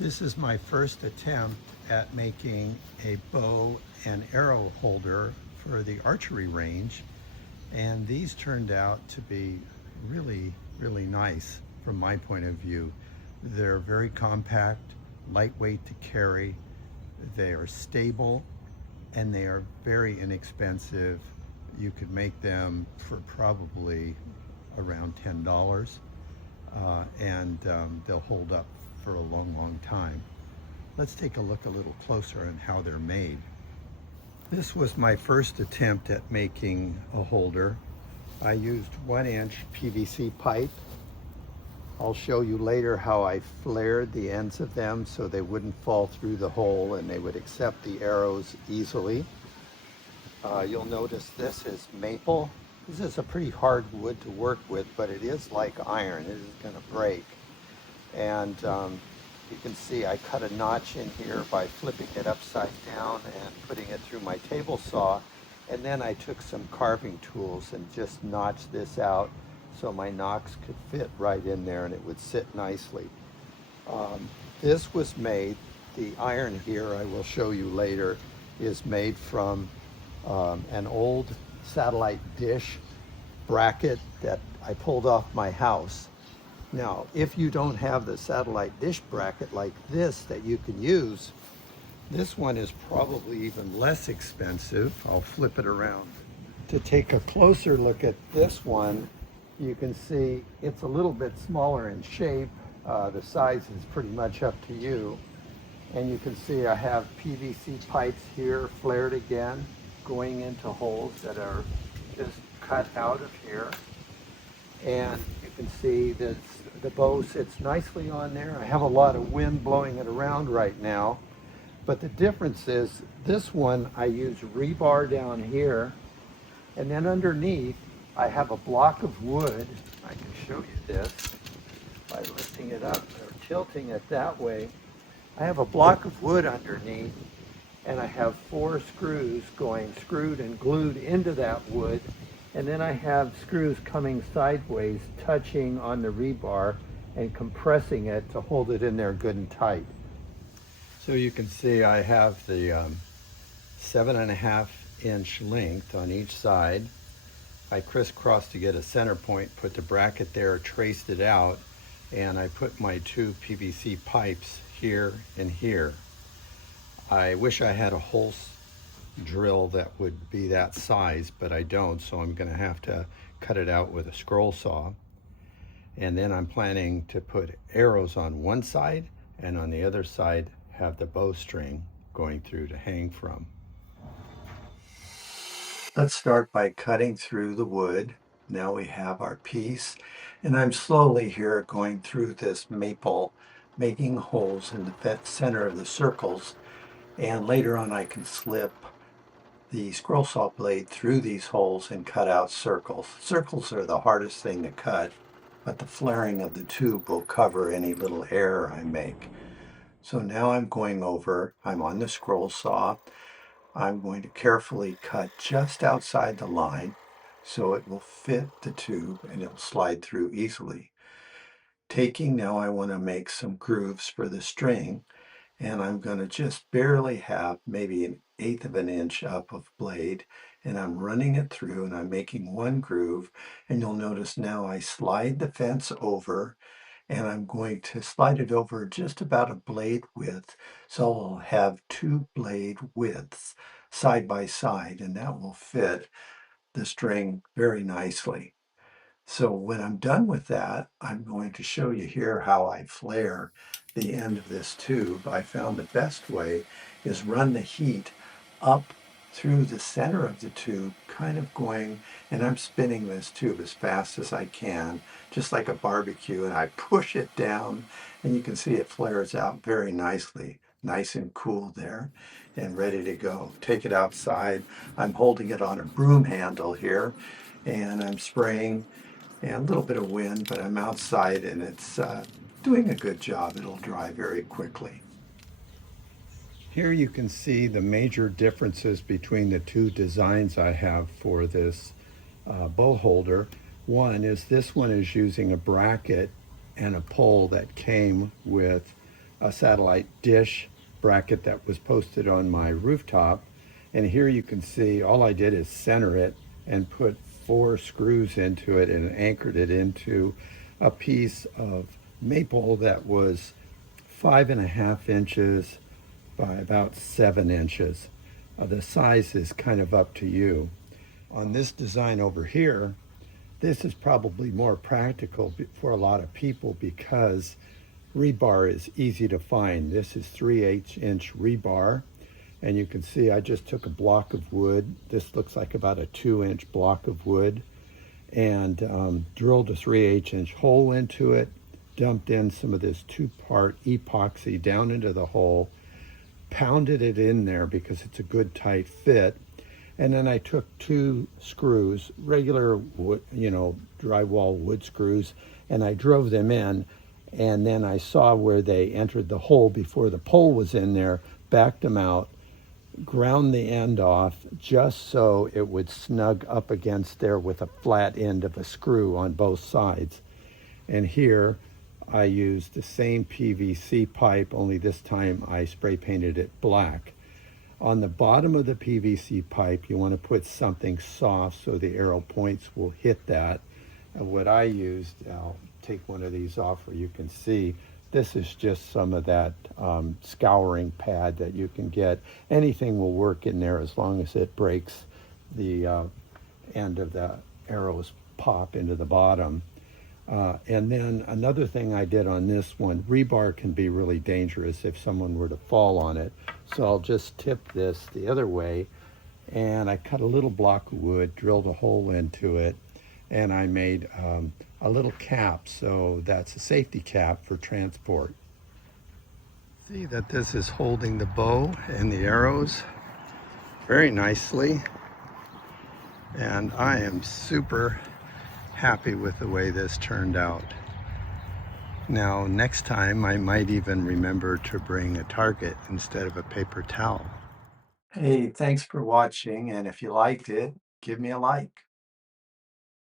This is my first attempt at making a bow and arrow holder for the archery range, and these turned out to be really nice from my point of view. They're very compact, lightweight to carry, they are stable, and they are very inexpensive. You could make them for probably around $10, and they'll hold up for a long time. Let's take a look a little closer at how they're made. This was my first attempt at making a holder. I used 1-inch PVC pipe. I'll show you later how I flared the ends of them so they wouldn't fall through the hole and they would accept the arrows easily. You'll notice this is maple. This is a pretty hard wood to work with, but it is like iron. It isn't going to break. And you can see I cut a notch in here by flipping it upside down and putting it through my table saw. And then I took some carving tools and just notched this out so my nocks could fit right in there and it would sit nicely. This was made, the iron here I will show you later, is made from an old satellite dish bracket that I pulled off my house. Now, if you don't have the satellite dish bracket like this that you can use, this one is probably even less expensive. I'll flip it around. To take a closer look at this one, you can see it's a little bit smaller in shape. The size is pretty much up to you. And you can see I have PVC pipes here, flared again, going into holes that are just cut out of here. And you can see that the bow sits nicely on there. I have a lot of wind blowing it around right now. But the difference is this one I use rebar down here, and then underneath I have a block of wood. I can show you this by lifting it up or tilting it that way. I have a block of wood underneath, and I have 4 screws going screwed and glued into that wood. And then I have screws coming sideways, touching on the rebar and compressing it to hold it in there good and tight. So you can see I have the 7.5-inch length on each side. I crisscrossed to get a center point, put the bracket there, traced it out, and I put my 2 PVC pipes here and here. I wish I had a hole drill that would be that size, but I don't, so I'm going to have to cut it out with a scroll saw. And then I'm planning to put arrows on one side, and on the other side have the bowstring going through to hang from. Let's start by cutting through the wood. Now we have our piece, and I'm slowly here going through this maple, making holes in the center of the circles, and later on I can slip the scroll saw blade through these holes and cut out circles. Circles are the hardest thing to cut, but the flaring of the tube will cover any little error I make. So now I'm on the scroll saw. I'm going to carefully cut just outside the line so it will fit the tube and it'll slide through easily. Now I want to make some grooves for the string, and I'm going to just barely have maybe 1/8 of an inch up of blade, and I'm running it through and I'm making one groove. And you'll notice now I slide the fence over, and I'm going to slide it over just about a blade width, so I'll have 2 blade widths side by side, and that will fit the string very nicely. So when I'm done with that, I'm going to show you here how I flare the end of this tube. I found the best way is run the heat up through the center of the tube, kind of going, and I'm spinning this tube as fast as I can, just like a barbecue, and I push it down, and you can see it flares out very nicely, nice and cool there, and ready to go. Take it outside. I'm holding it on a broom handle here, and I'm spraying, and a little bit of wind, but I'm outside and it's doing a good job. It'll dry very quickly. Here you can see the major differences between the 2 designs I have for this bow holder. One is this one is using a bracket and a pole that came with a satellite dish bracket that was posted on my rooftop. And here you can see all I did is center it and put 4 screws into it and anchored it into a piece of maple that was 5.5 inches by about 7 inches. The size is kind of up to you. On this design over here, this is probably more practical for a lot of people because rebar is easy to find. This is 3/8 inch rebar, and you can see I just took a block of wood. This looks like about a 2-inch block of wood, and drilled a 3/8 inch hole into it, dumped in some of this 2-part epoxy down into the hole, pounded it in there because it's a good tight fit. And then I took 2 screws, regular wood, drywall wood screws, and I drove them in. And then I saw where they entered the hole before the pole was in there, backed them out, ground the end off just so it would snug up against there with a flat end of a screw on both sides. And here I used the same PVC pipe, only this time I spray painted it black. On the bottom of the PVC pipe, you want to put something soft so the arrow points will hit that. And what I used, I'll take one of these off where you can see, this is just some of that scouring pad that you can get. Anything will work in there as long as it breaks the end of the arrow's pop into the bottom. And then another thing I did on this one, rebar can be really dangerous if someone were to fall on it. So I'll just tip this the other way, and I cut a little block of wood, drilled a hole into it, and I made a little cap, so that's a safety cap for transport. See that this is holding the bow and the arrows very nicely, and I am super happy with the way this turned out. Now, next time I might even remember to bring a target instead of a paper towel. Hey, thanks for watching, and if you liked it, give me a like.